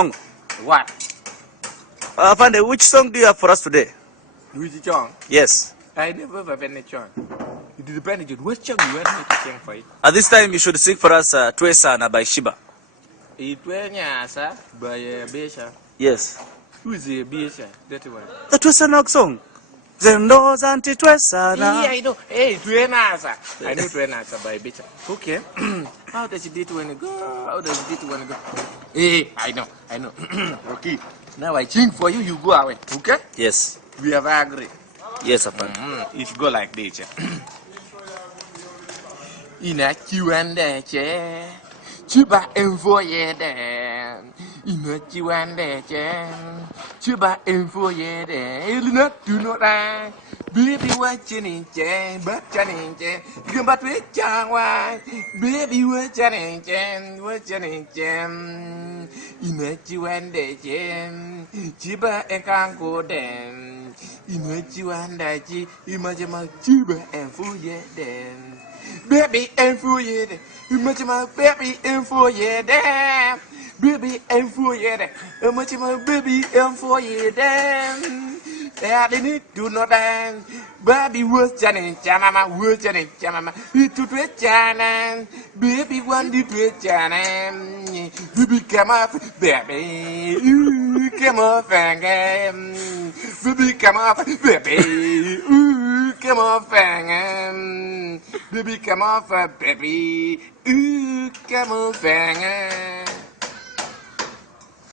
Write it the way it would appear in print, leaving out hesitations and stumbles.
Song. What? Afande, which song do you have for us today? Luigi Chong. Yes. I never have any Chong. It depends on which Chong you want me to sing for it. At this time, you should sing for us Tuesana by Shiba. It went Yasa by Besha. Yes. Who is a Besha? That one. The Tuesana song. Zendo Zanti Yeah, Tuesana. I know. Hey, Tuenasa. I know Tuenasa by Besha. Okay. How does it do when you go? How does it do when you go? Hey, I know. Okay. Now I sing for you, you go away. Okay? Yes. We have agreed. Yes, Afande. It go like this. Ina chiwande che Chuba envoyede Ina chiwande che Chuba envoyede Ilina tunora Baby watching in che Batchan in che Gumbat with changwa Baby watching in che Ina chiwande che Chuba enkanko den Ina chiwande che Imajama chuba envoyede Baby and for you, much of my baby and for you, damn. Baby and for you, much of my baby and for you, damn. I didn't do no damn. Baby was Johnny, Jamama, was Johnny, Jamama. It to it, Jana. Baby wanted to it, Jana. Baby come up, baby. Come off, and baby come up, baby. Come off, and baby come off, baby. Come off, and